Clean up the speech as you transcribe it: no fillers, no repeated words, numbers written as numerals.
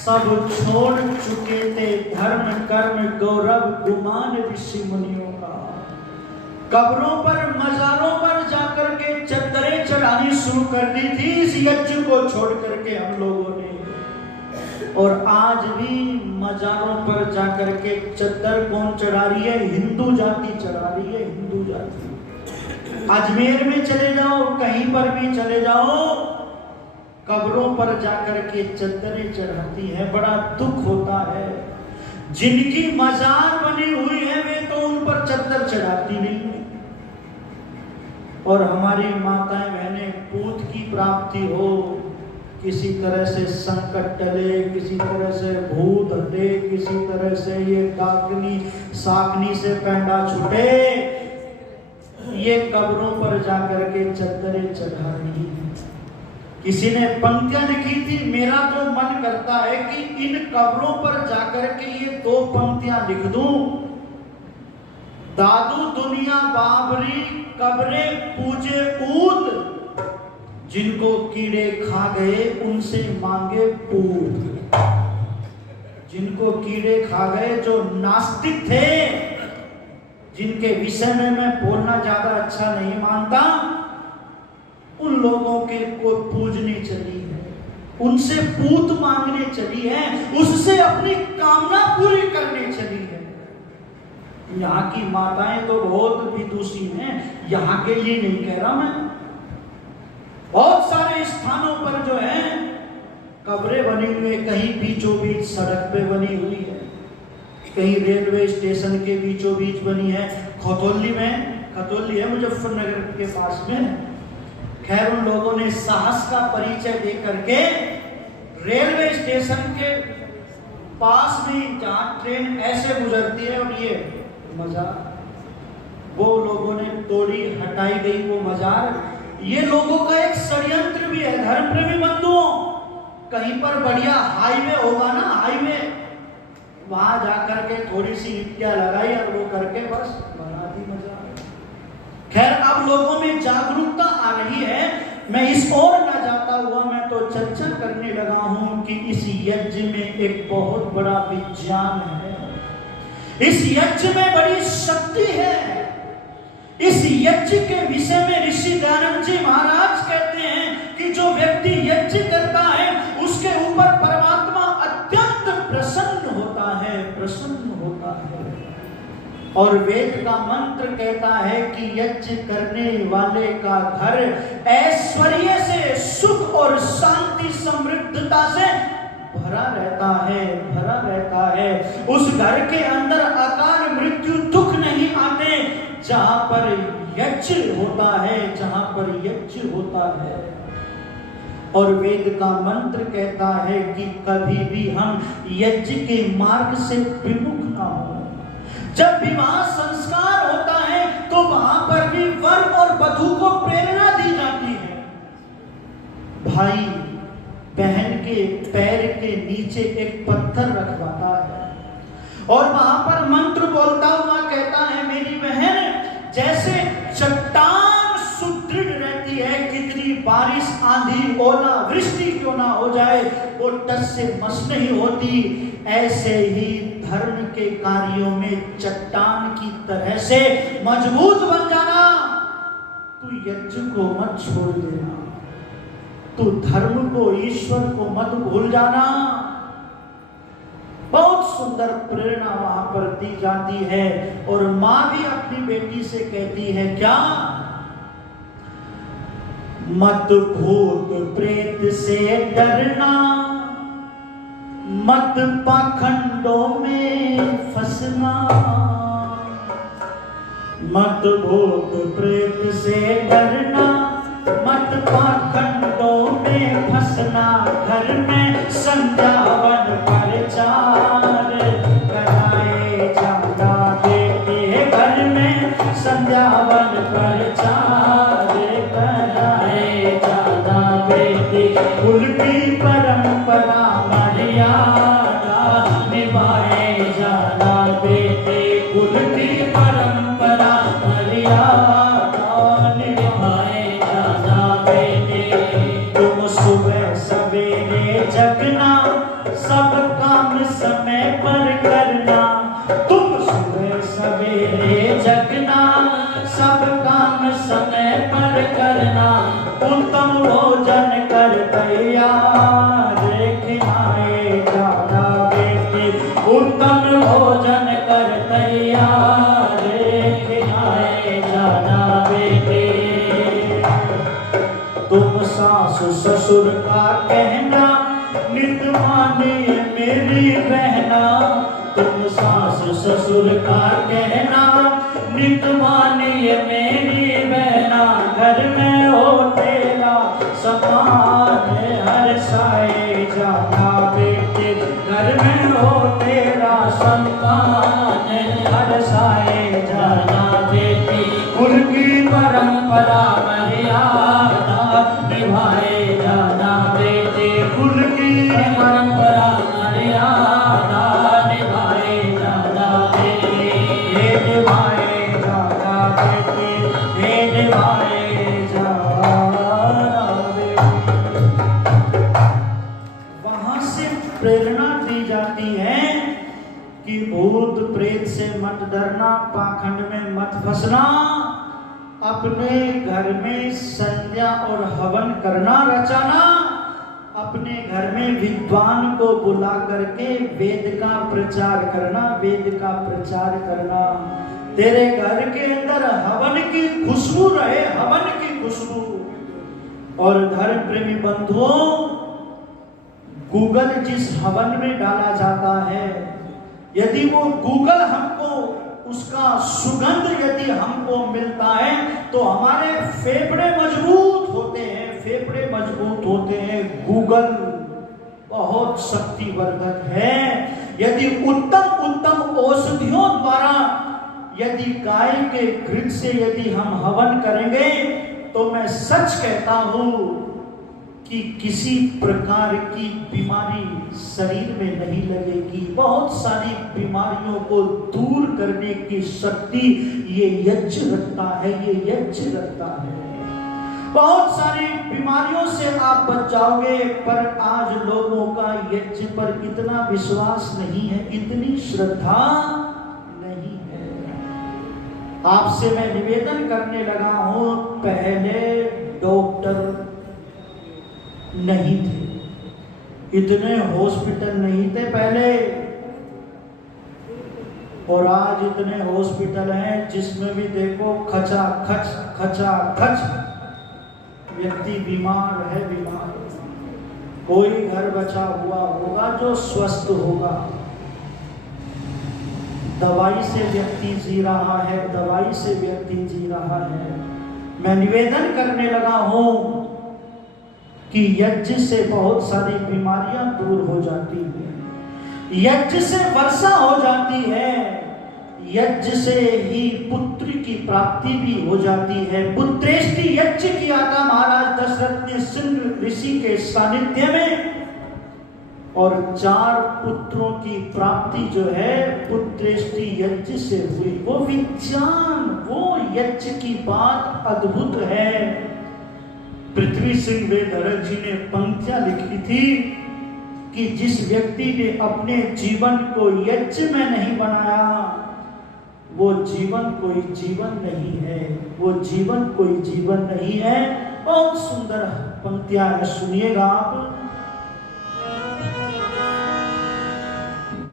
सब छोड़ चुके थे धर्म कर्म गौरव गुमान ऋषि मुनियों का। कब्रों पर मजारों पर जाकर के चद्दरें चढ़ानी शुरू कर दी थी इस यज्ञ को छोड़ करके हम लोगों ने। और आज भी मजारों पर जाकर के चद्दर कौन चढ़ा रही है? हिंदू जाति चढ़ा रही है, हिंदू जाति। अजमेर में चले जाओ, कहीं पर भी चले जाओ, कब्रों पर जाकर के चद्दरें चढ़ाती है। बड़ा दुख होता है। जिनकी मजार बनी हुई है वे तो उन पर चद्दर चढ़ाती नहीं है। और हमारी माताएं बहनें पूत की प्राप्ति हो, किसी तरह से संकट टले, किसी तरह से भूत हटे, किसी तरह से ये डाकनी साकनी से पैंडा छूटे, ये कब्रों पर जाकर के चद्दरें चढ़ा रही है। किसी ने पंक्तियां लिखी थी, मेरा तो मन करता है कि इन कब्रों पर जाकर के ये 2 पंक्तियां लिख दूं। दादू दुनिया बाबरी कब्रे पूजे पूत, जिनको कीड़े खा गए उनसे मांगे पूत। जिनको कीड़े खा गए, जो नास्तिक थे, जिनके विषय में मैं बोलना ज्यादा अच्छा नहीं मानता, उन लोगों के को पूजने चली है, उनसे पूत मांगने चली है, उससे अपनी कामना पूरी करने चली है। यहाँ की माताएं तो बहुत विदुषी हैं, यहाँ के लिए नहीं कह रहा मैं। बहुत सारे स्थानों पर जो है कब्रें बनी हुई है, कहीं बीचों बीच सड़क पे बनी हुई है, कहीं रेलवे स्टेशन के बीचों बीच बनी है। खतौली है मुजफ्फरनगर के पास में। खैर उन लोगों ने साहस का परिचय दे करके रेलवे स्टेशन के पास में जहां ट्रेन ऐसे गुजरती है और ये मजार, वो लोगों ने तोड़ी, हटाई गई वो मजार। ये लोगों का एक षड्यंत्र भी है। धर्म प्रेमी बंधुओं, कहीं पर बढ़िया हाईवे होगा ना, हाईवे, वहां जाकर के थोड़ी सी ईंटियां लगाई और वो करके बस बना दी मजार। खैर अब लोगों में जागरूकता आ रही है। मैं इस ओर न जाता हुआ मैं तो चर्चा करने लगा हूं कि इस यज्ञ में एक बहुत बड़ा विज्ञान है, इस यज्ञ में बड़ी शक्ति है। इस यज्ञ के विषय में ऋषि दयानंद जी महाराज कहते हैं कि जो व्यक्ति यज्ञ करता है उसके ऊपर परमात्मा अत्यंत प्रसन्न होता है, प्रसन्न होता है। और वेद का मंत्र कहता है कि यज्ञ करने वाले का घर ऐश्वर्य से, सुख और शांति समृद्धता से भरा रहता है, भरा रहता है। उस घर के अंदर अकाल मृत्यु दुख नहीं आते जहां पर यज्ञ होता है, जहां पर यज्ञ होता है। और वेद का मंत्र कहता है कि कभी भी हम यज्ञ के मार्ग से विमुख ना हो। जब विवाह संस्कार होता है तो वहां पर भी वर और वधू को प्रेरणा दी जाती है। भाई बहन के पैर के नीचे एक पत्थर रखवाता है और वहां पर मंत्र बोलता हुआ कहता है, मेरी बहन जैसे चट्टान सुदृढ़ रहती है, कितनी बारिश आंधी ओला वृष्टि क्यों ना हो जाए वो टस से मस नहीं होती, ऐसे ही धर्म के कार्यों में चट्टान की तरह से मजबूत बन जाना। तू यज्ञ को मत छोड़ देना, तू धर्म को, ईश्वर को मत भूल जाना। बहुत सुंदर प्रेरणा वहां पर दी जाती है। और मां भी अपनी बेटी से कहती है क्या? मत भूत प्रेत से डरना, मत पाखंडों में फंसना। मत भूत प्रेत से डरना, मत पाखंडों में फंसना। घर में संध्यावन प्रचार कराए जाना बेटे, घर में संध्यावन प्रचार कराए जाना बेटे। कुल की परंपरा मर्यादा निभाए जाना बेटे, कुल की परंपरा मर्यादा निभाए जाना बेटे। तुम सुबह सवेरे जगना, सब काम समय पर करना। तुम सुबह सवेरे जगना, सब काम समय पर करना। उत्तम भोजन कर तैयार, खिलाए जाना बेटे। उत्तम भोजन कर तैयार, खिलाए जाना बेटे। तुम सास ससुर का कहना, नित मानिए मेरी बहना। तुम सास ससुर का कहना, नित मानिए मेरी बहना। घर में हो तेरा समान, हर साए जाना बेटे। घर में हो तेरा सम्मान, हर साए जाना बेटी। कुल की परंपरा मर्यादा, निभाए जाना बेटे। कुल की परंपरा मर्यादा, निभाए जाना बेटे। हे निभाए जाना बेटे, हे निभाए जाना बेटे। वहां से प्रेरणा दी जाती है कि भूत प्रेत से मत डरना, पाखंड में मत फंसना। अपने घर में संध्या और हवन करना, रचाना। अपने घर में विद्वान को बुला करके वेद का प्रचार करना, वेद का प्रचार करना। तेरे घर के अंदर हवन की खुशबू रहे, हवन की खुशबू। और धर्म प्रेमी बंधुओं, गूगल जिस हवन में डाला जाता है, यदि वो गूगल हमको उसका सुगंध यदि हमको मिलता है तो हमारे फेफड़े मजबूत होते हैं, फेफड़े मजबूत होते हैं। गूगल बहुत शक्तिवर्धक है। यदि उत्तम उत्तम औषधियों द्वारा यदि गाय के घृत से यदि हम हवन करेंगे तो मैं सच कहता हूं कि किसी प्रकार की बीमारी शरीर में नहीं लगेगी। बहुत सारी बीमारियों को दूर करने की शक्ति ये यज्ञ रखता है, ये यज्ञ रखता है। बहुत सारी बीमारियों से आप बच जाओगे। पर आज लोगों का यज्ञ पर इतना विश्वास नहीं है, इतनी श्रद्धा नहीं है। आपसे मैं निवेदन करने लगा हूं, पहले डॉक्टर नहीं थे, इतने हॉस्पिटल नहीं थे पहले, और आज इतने हॉस्पिटल हैं जिसमें भी देखो खचा खच व्यक्ति बीमार है, बीमार। कोई घर बचा हुआ होगा जो स्वस्थ होगा। दवाई से व्यक्ति जी रहा है, दवाई से व्यक्ति जी रहा है। मैं निवेदन करने लगा हूं कि यज्ञ से बहुत सारी बीमारियां दूर हो जाती हैं, यज्ञ से वर्षा हो जाती है, यज्ञ से ही पुत्र की प्राप्ति भी हो जाती है। पुत्रेष्टि यज्ञ किया था महाराज दशरथ ने सिंह ऋषि के सानिध्य में, और 4 पुत्रों की प्राप्ति जो है पुत्रेष्टि यज्ञ से हुई। वो विज्ञान, वो यज्ञ की बात अद्भुत है। पृथ्वी सिंह वेदहर जी ने पंक्तियां लिखी थी कि जिस व्यक्ति ने अपने जीवन को यज्ञ में नहीं बनाया, वो जीवन कोई जीवन नहीं है, वो जीवन कोई जीवन नहीं है। बहुत सुंदर पंक्तियां है, सुनिएगा आप।